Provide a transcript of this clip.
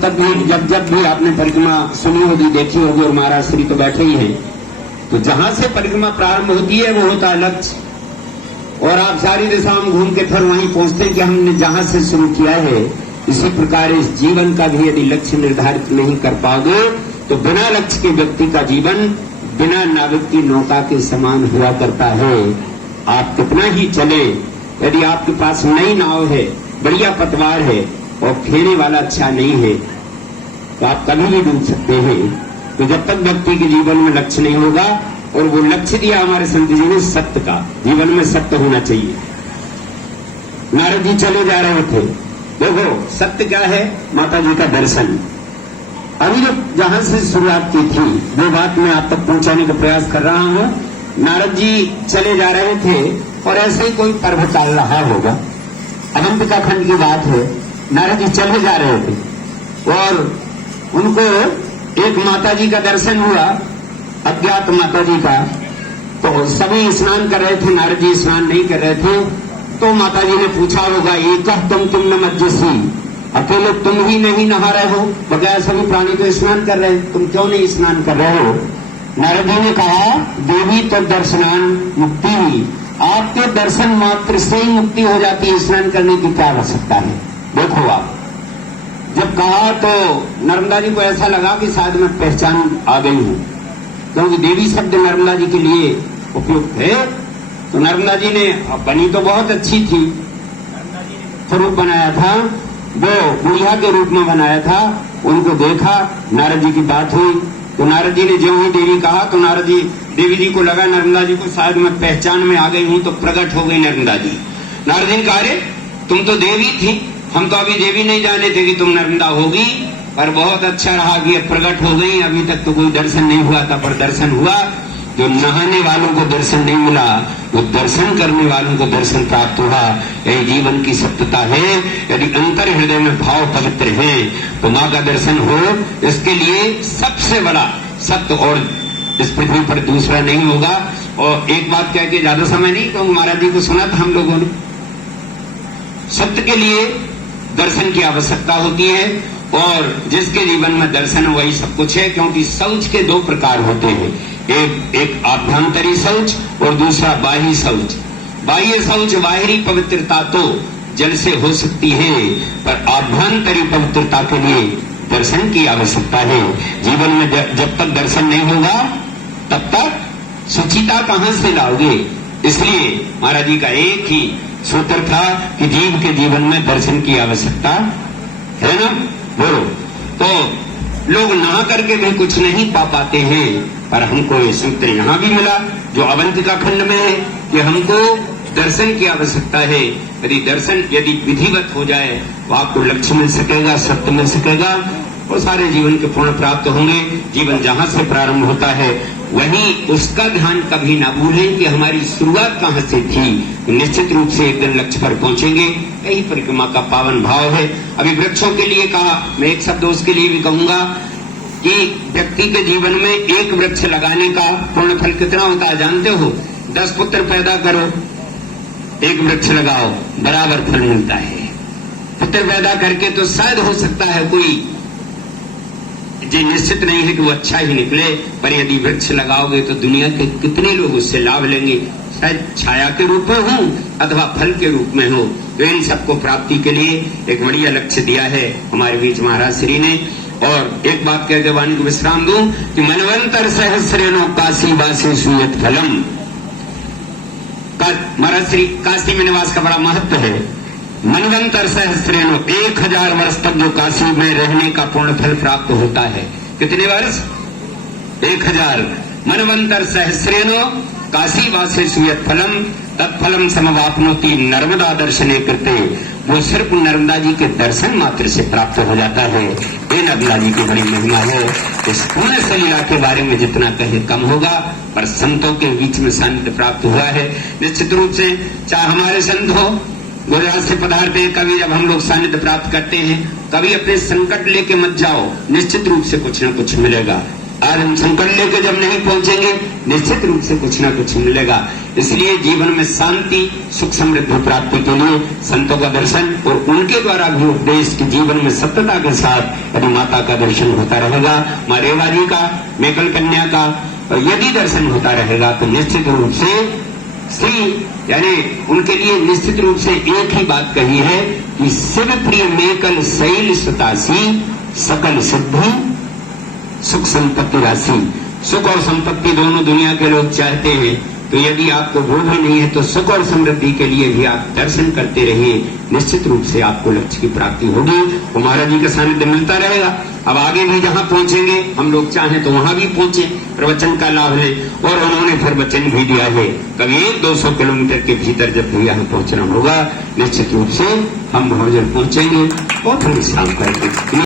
जब भी आपने परिक्रमा सुनी होगी, देखी होगी, और महाराज श्री तो बैठे ही हैं, तो जहां से परिक्रमा प्रारंभ होती है वो होता है लक्ष्य, और आप सारी दिशाओं में घूम के फिर वहीं पहुंचते हैं कि हमने जहां से शुरू किया है। इसी प्रकार इस जीवन का भी यदि लक्ष्य निर्धारित नहीं कर पाओगे तो बिना लक्ष्य के व्यक्ति का जीवन बिना नाविक की नौका के समान हुआ करता है। आप कितना ही चले, यदि आपके पास नई नाव है, बढ़िया पतवार है और खेने वाला अच्छा नहीं है, तो आप कभी भी डूब सकते हैं। तो जब तक व्यक्ति के जीवन में लक्ष्य नहीं होगा, और वो लक्ष्य दिया हमारे संत जी ने सत्य का, जीवन में सत्य होना चाहिए। नारद जी चले जा रहे थे, देखो सत्य क्या है, माता जी का दर्शन। अभी जो जहां से शुरुआत की थी वो बात मैं आप तक पहुंचाने का प्रयास कर रहा हूं। नारद जी चले जा रहे थे और ऐसे ही कोई पर्व चल रहा होगा, अवंतिका खंड की बात है। नारद जी चले जा रहे थे और उनको एक माता जी का दर्शन हुआ, अज्ञात माता जी का। तो सभी स्नान कर रहे थे, नारद जी स्नान नहीं कर रहे थे। तो माता जी ने पूछा होगा, एक तुम न मज्जसी, अकेले तुम ही नहीं नहा रहे हो, बगैर सभी प्राणी तो स्नान कर रहे हैं, तुम क्यों नहीं स्नान कर रहे हो? नारद जी ने कहा, देवी तो दर्शनान मुक्ति ही, आपके दर्शन मात्र से ही मुक्ति हो जाती है, स्नान करने की क्या आवश्यकता है? देखो आप जब कहा तो नर्मदा जी को ऐसा लगा कि शायद मैं पहचान आ गई हूं, क्योंकि देवी शब्द नर्मदा जी के लिए उपयुक्त है। तो नर्मदा जी ने, बनी तो बहुत अच्छी थी, स्वरूप बनाया था, वो बुढ़िया के रूप में बनाया था। उनको देखा, नारद जी की बात हुई, तो नारद जी ने जो ही देवी कहा, तो नारद जी, देवी जी को लगा नर्मदा जी को शायद मैं पहचान में आ गई हूं, तो प्रकट हो गई नर्मदा जी। नारद जी ने कहा, अरे तुम तो देवी थी, हम तो अभी देवी नहीं जाने थे कि तुम नर्मदा होगी, पर बहुत अच्छा रहा कि अब प्रकट हो गई। अभी तक तो कोई दर्शन नहीं हुआ था, पर दर्शन हुआ। जो नहाने वालों को दर्शन नहीं मिला, वो दर्शन करने वालों को दर्शन प्राप्त हुआ। यही जीवन की सत्यता है। यदि अंतर हृदय में भाव पवित्र है तो माँ का दर्शन हो। इसके लिए सबसे बड़ा सत्य और इस पृथ्वी पर दूसरा नहीं होगा। और एक बात कह के ज्यादा समय नहीं, क्योंकि महाराज जी को सुना था हम लोगों ने, सत्य के लिए दर्शन की आवश्यकता होती है, और जिसके जीवन में दर्शन वही सब कुछ है। क्योंकि शौच के दो प्रकार होते हैं, एक आभ्यंतरी शौच और दूसरा बाह्य शौच। बाह्य शौच, बाहरी पवित्रता तो जल से हो सकती है, पर आभ्यंतरी पवित्रता के लिए दर्शन की आवश्यकता है। जीवन में जब तक दर्शन नहीं होगा तब तक सुचिता कहां से लाओगे? इसलिए महाराज जी का एक ही सूत्र था कि जीव के जीवन में दर्शन की आवश्यकता है ना, बोलो। तो लोग नहा करके भी कुछ नहीं पा पाते हैं, पर हमको ये सूत्र यहाँ भी मिला जो अवंतिका खंड में है कि हमको दर्शन की आवश्यकता है। यदि दर्शन यदि विधिवत हो जाए तो आपको लक्ष्य मिल सकेगा, सत्य मिल सकेगा, और सारे जीवन के पूर्ण प्राप्त होंगे। जीवन जहां से प्रारंभ होता है वहीं उसका ध्यान कभी ना भूलें कि हमारी शुरुआत कहां से थी। तो निश्चित रूप से एक दिन लक्ष्य पर पहुंचेंगे। यही परिक्रमा का पावन भाव है। अभी वृक्षों के लिए कहा, मैं एक शब्द उसके लिए भी कहूंगा कि व्यक्ति के जीवन में एक वृक्ष लगाने का पूर्ण फल कितना होता है जानते हो? 10 पुत्र पैदा करो, एक वृक्ष लगाओ, बराबर फल मिलता है। पुत्र पैदा करके तो शायद हो सकता है कोई, जी निश्चित नहीं है कि वो अच्छा ही निकले, पर यदि वृक्ष लगाओगे तो दुनिया के कितने लोग उससे लाभ लेंगे, शायद छाया के रूप में हो अथवा फल के रूप में हो। तो इन सबको प्राप्ति के लिए एक बढ़िया लक्ष्य दिया है हमारे बीच महाराज श्री ने। और एक बात कह के वाणी को विश्राम दूं कि मनवंतर सहस्रेणो काशी वासी सुयत फलम। महाराज श्री काशी में निवास का बड़ा महत्व है। मनवंतर सहस्रेणो, 1000 वर्ष तक जो काशी में रहने का पूर्ण फल प्राप्त होता है। कितने वर्ष? 1000। मनवंतर सहस्रेणो काशी वासे सुयत फलम तत्फलम समवाप्नोति नर्मदा दर्शने कृते। वो सिर्फ नर्मदा जी के दर्शन मात्र से प्राप्त हो जाता है। ये नर्मदा जी की बड़ी महिमा है। इस पूर्ण सलीला के बारे में जितना कहे कम होगा, पर संतों के बीच में सानिध्य प्राप्त हुआ है। निश्चित रूप से चाहे हमारे संत हो, गुजरात से पधारते हैं, कभी जब हम लोग सानिध्य प्राप्त करते हैं, कभी अपने संकट लेके मत जाओ, निश्चित रूप से कुछ न कुछ मिलेगा। आज हम संकट लेकर जब नहीं पहुंचेंगे, निश्चित रूप से कुछ ना कुछ मिलेगा। इसलिए जीवन में शांति, सुख, समृद्धि प्राप्ति के लिए संतों का दर्शन और उनके द्वारा भी उपदेश के जीवन में सत्यता के साथ यदि माता का दर्शन होता रहेगा, माँ रेवा जी का, मेकल कन्या का यदि दर्शन होता रहेगा, तो निश्चित रूप से श्री यानी उनके लिए निश्चित रूप से एक ही बात कही है कि शिव प्रिय मेकल शैल सुतासी, सकल सिद्धि सुख संपत्ति राशि। सुख और संपत्ति दोनों दुनिया के लोग चाहते हैं, तो यदि आपको वो भी नहीं है तो सुख और समृद्धि के लिए भी आप दर्शन करते रहिए, निश्चित रूप से आपको लक्ष्य की प्राप्ति होगी। वो महाराज जी का सानिध्य मिलता रहेगा। अब आगे भी जहां पहुंचेंगे, हम लोग चाहें तो वहां भी पहुंचे, प्रवचन का लाभ लें। और उन्होंने फिर वचन भी दिया है, कभी 100-200 किलोमीटर के भीतर जब भी यहाँ पहुंचना होगा, निश्चित रूप से हम भोजन पहुंचेंगे और फिर विश्राम करेंगे।